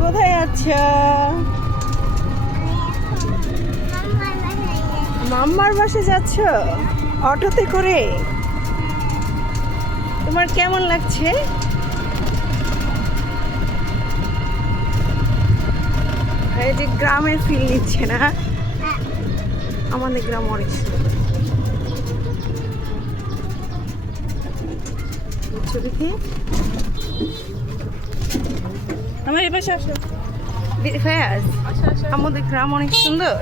কোথায় যাচ্ছ মাম্মার বাসে যাচ্ছ? অটোতে করে? তোমার কেমন লাগছে? এই যে গ্রামের ফিল নিচ্ছে না? আমাদের গ্রাম অনেক ছবিতে আমার এবার আসো। আমাদের গ্রাম অনেক সুন্দর।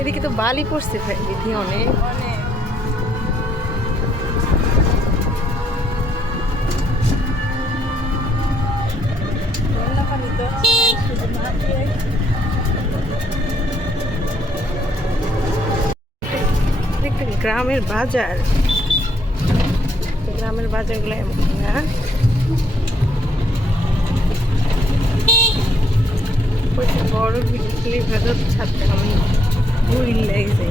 এদিকে তো বালি পড়ছে দিদি অনেক। গ্রামের বাজার। গ্রামের বাজারগুলো এমন না। যে বড় বিল্ডিং ভেতর ছাদটা আমি ঘুরি লেগেছে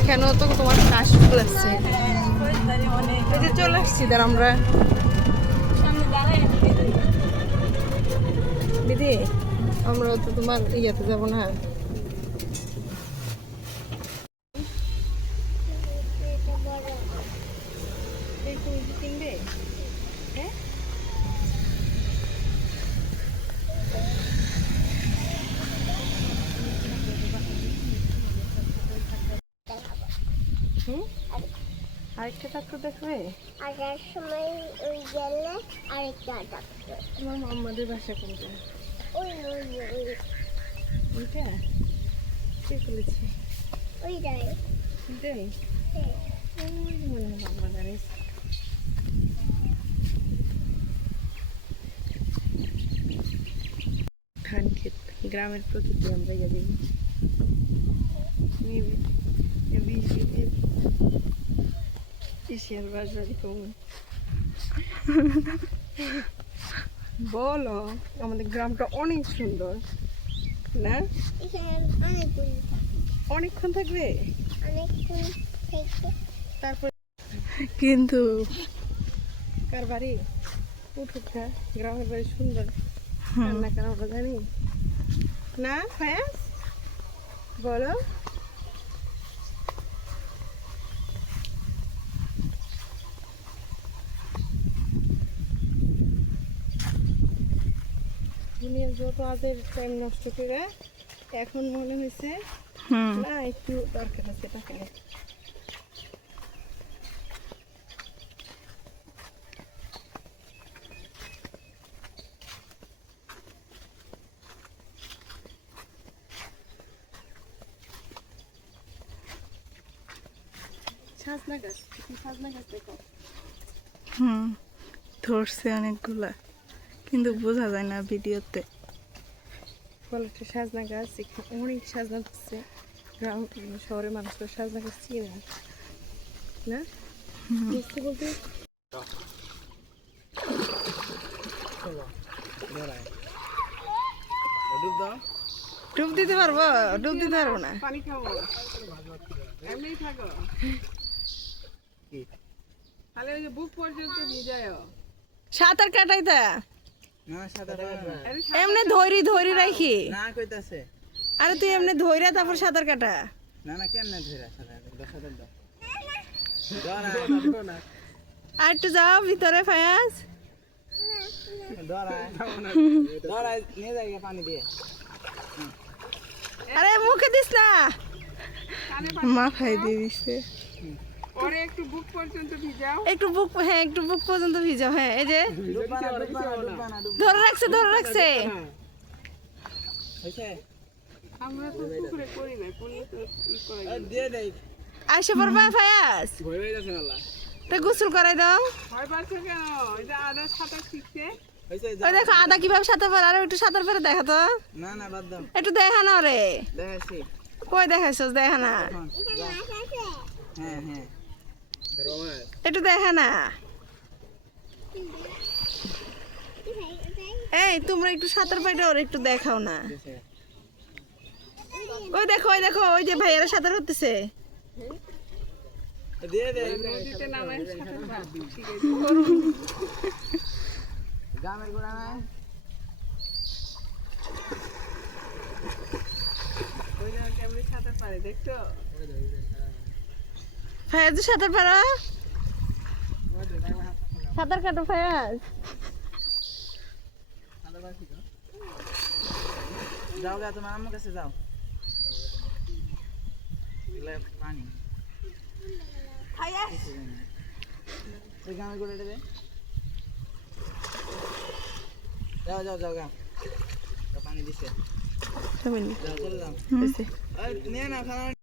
এখানেও তো তোমার কাশ ফুল আছে। এই যে চলে আসছি দাঁড়া আমরা। দিদি আমরা তো তোমার ইয়েতে যাব না। হ্যাঁ আরেকটা ডাক্তার দেখবে? আসার সময় ওই গেলে আরেকটা ডাক্তার। তোমার মাম্মাদের বাসা কোনটা? ওই ওই ওই ওইটা কে খুলেছে ওইটাই এটাই। ওই যে মনে হয় মাম্মা দাঁড়িয়েছে ধান ক্ষেত গ্রামের প্রকৃতি আমরা যাবি এশিয়ার বাজারি কমে বলো আমাদের গ্রামটা অনেক সুন্দর না? অনেকক্ষণ থাকবে? তারপর কিন্তু কার বাড়ি? উঠুক উঠুকা গ্রামের বাড়ি সুন্দর। রান্না কেন আমরা জানি? না হ্যাঁ বলো। দুনিয়া যত আদের টাইম নষ্ট করে এখন মনে হয়েছে না একটু দরকার আছে টাকা সাজনা গাছ সাজনা গাছ দেখো? হুম ধরছে অনেকগুলা। কিন্তু বোঝা যায় না ভিডিওতে। কলেজটা সাজনা গাছ এখানে অনেক সাজনা ধরছে গ্রাম শহরে মানুষরা সাজনা গাছ চিনে না। না বুঝতে বলতে? ডুব দিতে পারব? ডুব দিতে পারব না? পানি খাব। এমনি থাকো। তাহলে ওই যে বুক পর্যন্ত ভিজায় সাঁতার কাটাই তা এমনি ধৈরি ধৈরি রাখি। না কইতাছে। আরে তুই এমনি ধৈরা তারপর সাঁতার কাটা। না না কেমনে ধইরা সাদা দশ দাও আর একটু যাও ভিতরে ফায়াজ। ধরা ধরা আরে মুখে দিস না। মাথায় দিয়ে দিচ্ছে একটু বুক পর্যন্ত ভিজাও। একটু বুক হ্যাঁ একটু বুক পর্যন্ত ভিজাও হ্যাঁ এই যে। ধরে রাখছে ধরে রাখছে। হইছে আমরা তো পুকুরে করি না করলে তো ই করে এ, দিয়ে দেই। আইসে পড়বা ফায়াজ ভয় হয়ে যাচ্ছে না তো গোসল করাই দাও। ভয় পাচ্ছে কেন? ওই যে আদা সাঁতার শিখছে ওই দেখো আদা কীভাবে সাঁতার পারে? আর একটু সাঁতার পেরে দেখা তো। না না বাদ দাও। একটু দেখা না রে দেখাইছি কই দেখাইছস? দেখা না। হ্যাঁ হ্যাঁ। একটু দেখা না। এই তোমরা একটু সাঁতার পাইটা ওর একটু দেখাও না। ওই দেখো ওই দেখো ওই যে ভাইয়ারা সাঁতার করতেছে গ্রামের গোড়া নাই ওই না কেমনি সাঁতার পারে দেখছ? ফায়াজ সাঁতার পারো? সাঁতার কাটো ফায়াজ যাও গা তোমার আম্মুর কাছে যাও। পানি। দেবে। যাও যাও যাও গা। পানি দিছে। যাও চলে যাও। নিয়ে না খানা